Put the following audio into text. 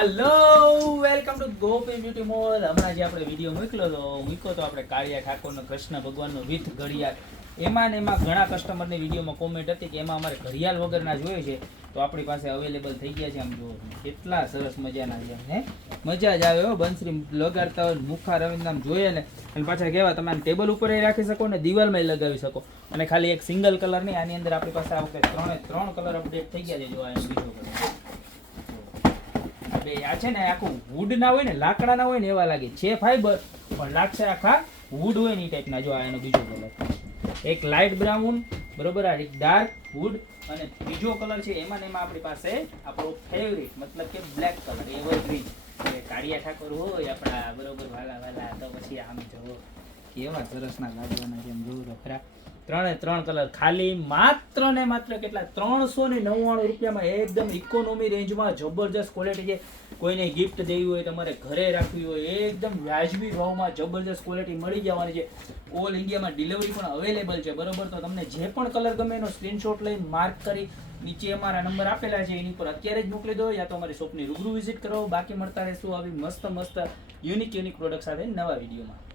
Hello welcome to Gopi beauty mall. હમણાં જે આપણે વિડીયો મૂક્યો તો આપણે કાળિયા ઠાકોરનો કૃષ્ણ ભગવાનનો વિથ ઘડિયાળ. એમાં ને એમાં ઘણા કસ્ટમરની વિડીયોમાં કોમેન્ટ હતી કે એમાં અમારે ઘડિયાળ વગરના જોઈએ છે, તો આપણી પાસે અવેલેબલ થઈ ગયા છે. આમ જુઓ કેટલા સરસ મજાના છે, હે મજા જ આવે હો. બંસરી લગાડતા હોય, મુખા રવિન્દ્ર આમ જોઈએ ને, અને પાછા કેવા તમે ટેબલ ઉપર રાખી શકો ને દિવાલમાં લગાવી શકો. અને ખાલી એક સિંગલ કલર નહીં, આની અંદર આપણી પાસે આ વખતે ત્રણ કલર અપડેટ થઈ ગયા છે. જો આ બીજો કલર આ છે ને, આખું વુડ ના હોય ને, લાકડા ના હોય ને એવા લાગે છે, ફાઈબર પણ લાગશે આખા વુડ હોય ને એ ટાઈપના. જો આ એનો બીજો કલર, એક લાઇટ બ્રાઉન, બરોબર, આ એક ડાર્ક વુડ, અને બીજો કલર છે એમાં ને એમાં આપણી પાસે આપણો ફેવરિટ મતલબ કે બ્લેક કલર એવરગ્રીન. કાળિયા ઠાકોર હોય આપણા, બરોબર, વાલા તો પછી આમ જુઓ કેવા સરસના લાગવાના છે. એમ જોવું તો ખરા, ત્રણ કલર ખાલી માત્ર ને માત્ર કેટલા 399 રૂપિયામાં એકદમ ઇકોનોમી રેન્જમાં જબરજસ્ત ક્વોલિટી છે. કોઈને ગિફ્ટ દેવી હોય, તમારે ઘરે રાખવી હોય, એકદમ વ્યાજબી ભાવમાં જબરજસ્ત ક્વોલિટી મળી જવાની છે. ઓલ ઇન્ડિયામાં ડિલિવરી પણ અવેલેબલ છે, બરોબર. તો તમને જે પણ કલર ગમે એનો સ્ક્રીનશોટ લઈ માર્ક કરી નીચે અમારા નંબર આપેલા છે એની પર અત્યારે જ મોકલી દો, યા તો અમારી શોપની રૂબરૂ વિઝિટ કરો. બાકી મળતા રહેશું આવી મસ્ત યુનિક પ્રોડક્ટ સાથે નવા વિડીયોમાં.